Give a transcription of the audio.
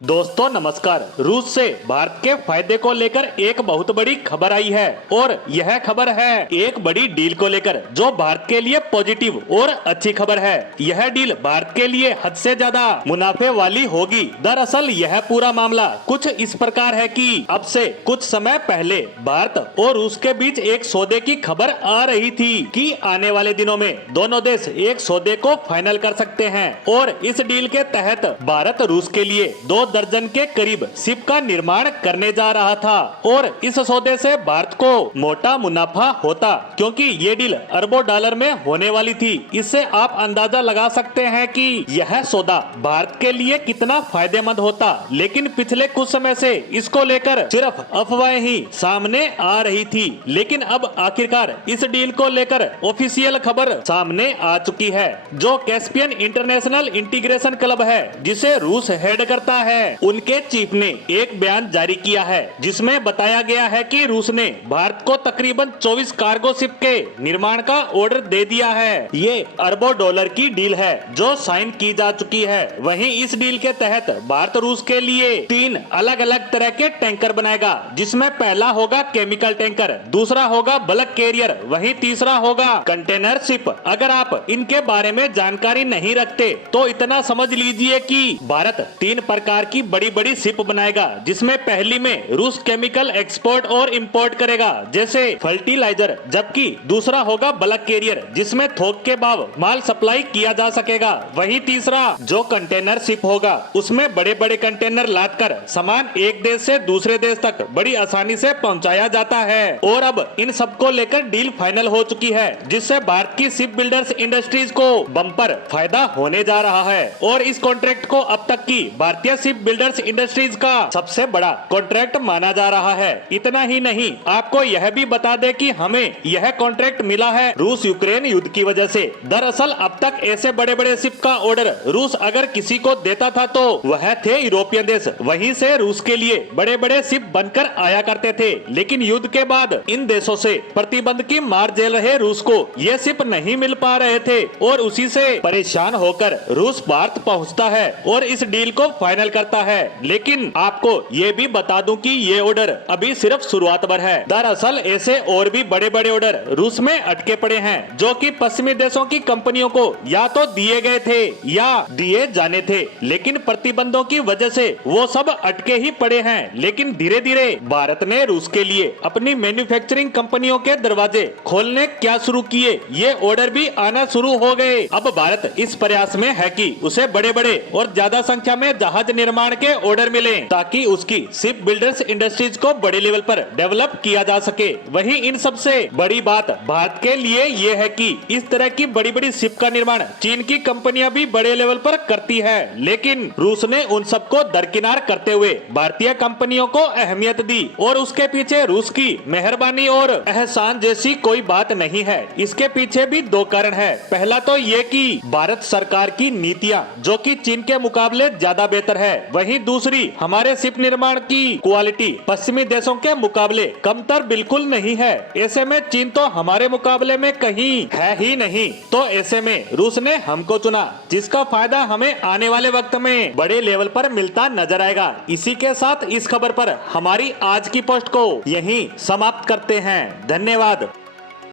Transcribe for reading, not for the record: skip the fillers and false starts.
दोस्तों नमस्कार। रूस से भारत के फायदे को लेकर एक बहुत बड़ी खबर आई है और यह खबर है एक बड़ी डील को लेकर जो भारत के लिए पॉजिटिव और अच्छी खबर है। यह डील भारत के लिए हद से ज्यादा मुनाफे वाली होगी। दरअसल यह पूरा मामला कुछ इस प्रकार है कि अब से कुछ समय पहले भारत और रूस के बीच एक सौदे की खबर आ रही थी कि आने वाले दिनों में दोनों देश एक सौदे को फाइनल कर सकते हैं और इस डील के तहत भारत रूस के लिए 2 दर्जन के करीब शिप का निर्माण करने जा रहा था और इस सौदे से भारत को मोटा मुनाफा होता क्योंकि ये डील अरबों डॉलर में होने वाली थी। इससे आप अंदाजा लगा सकते हैं कि यह सौदा भारत के लिए कितना फायदेमंद होता। लेकिन पिछले कुछ समय से इसको लेकर सिर्फ अफवाहें ही सामने आ रही थी, लेकिन अब आखिरकार इस डील को लेकर ऑफिशियल खबर सामने आ चुकी है। जो कैस्पियन इंटरनेशनल इंटीग्रेशन क्लब है जिसे रूस हेड करता है, उनके चीफ ने एक बयान जारी किया है जिसमें बताया गया है कि रूस ने भारत को तकरीबन 24 कार्गो शिप के निर्माण का ऑर्डर दे दिया है। ये अरबों डॉलर की डील है जो साइन की जा चुकी है। वहीं इस डील के तहत भारत रूस के लिए 3 अलग अलग तरह के टैंकर बनाएगा, जिसमें पहला होगा केमिकल टैंकर, दूसरा होगा बल्क कैरियर, वहीं तीसरा होगा कंटेनर शिप। अगर आप इनके बारे में जानकारी नहीं रखते तो इतना समझ लीजिए कि भारत 3 प्रकार की बड़ी बड़ी शिप बनाएगा, जिसमें पहली में रूस केमिकल एक्सपोर्ट और इंपोर्ट करेगा जैसे फर्टिलाइजर, जबकि दूसरा होगा बल्क कैरियर जिसमें थोक के भाव माल सप्लाई किया जा सकेगा। वहीं तीसरा जो कंटेनर शिप होगा उसमें बड़े बड़े कंटेनर लादकर सामान एक देश से दूसरे देश तक बड़ी आसानी से पहुंचाया जाता है। और अब इन सबको लेकर डील फाइनल हो चुकी है, जिससे भारत की शिप बिल्डर्स इंडस्ट्रीज को बम्पर फायदा होने जा रहा है। और इस कॉन्ट्रैक्ट को अब तक की भारतीय शिप बिल्डर्स इंडस्ट्रीज का सबसे बड़ा कॉन्ट्रैक्ट माना जा रहा है। इतना ही नहीं, आपको यह भी बता दें कि हमें यह कॉन्ट्रैक्ट मिला है रूस यूक्रेन युद्ध की वजह से। दरअसल अब तक ऐसे बड़े बड़े शिप का ऑर्डर रूस अगर किसी को देता था तो वह थे यूरोपियन देश। वहीं से रूस के लिए बड़े बड़े शिप बनकर आया करते थे, लेकिन युद्ध के बाद इन देशों से प्रतिबंध की मार झेल रहे रूस को ये शिप नहीं मिल पा रहे थे और उसी से परेशान होकर रूस भारत पहुंचता है और इस डील को फाइनल करता है। लेकिन आपको ये भी बता दूं कि ये ऑर्डर अभी सिर्फ शुरुआत पर है। दरअसल ऐसे और भी बड़े बड़े ऑर्डर रूस में अटके पड़े हैं जो कि पश्चिमी देशों की कंपनियों को या तो दिए गए थे या दिए जाने थे, लेकिन प्रतिबंधों की वजह से वो सब अटके ही पड़े हैं। लेकिन धीरे धीरे भारत ने रूस के लिए अपनी मैन्युफैक्चरिंग कंपनियों के दरवाजे खोलने क्या शुरू किए, ये ऑर्डर भी आना शुरू हो गए। अब भारत इस प्रयास में है कि उसे बड़े बड़े और ज्यादा संख्या में जहाज निर्माण के ऑर्डर मिले ताकि उसकी शिप बिल्डर्स इंडस्ट्रीज को बड़े लेवल पर डेवलप किया जा सके। वहीं इन सबसे बड़ी बात भारत के लिए ये है कि इस तरह की बड़ी बड़ी शिप का निर्माण चीन की कंपनियां भी बड़े लेवल पर करती है, लेकिन रूस ने उन सबको दरकिनार करते हुए भारतीय कंपनियों को अहमियत दी और उसके पीछे रूस की मेहरबानी और एहसान जैसी कोई बात नहीं है। इसके पीछे भी 2 कारण है। पहला तो ये कि भारत सरकार की नीतियां जो कि चीन के मुकाबले ज्यादा बेहतर है, वहीं दूसरी हमारे शिप निर्माण की क्वालिटी पश्चिमी देशों के मुकाबले कमतर बिल्कुल नहीं है। ऐसे में चीन तो हमारे मुकाबले में कहीं है ही नहीं, तो ऐसे में रूस ने हमको चुना, जिसका फायदा हमें आने वाले वक्त में बड़े लेवल पर मिलता नजर आएगा। इसी के साथ इस खबर पर हमारी आज की पोस्ट को यहीं समाप्त करते हैं। धन्यवाद।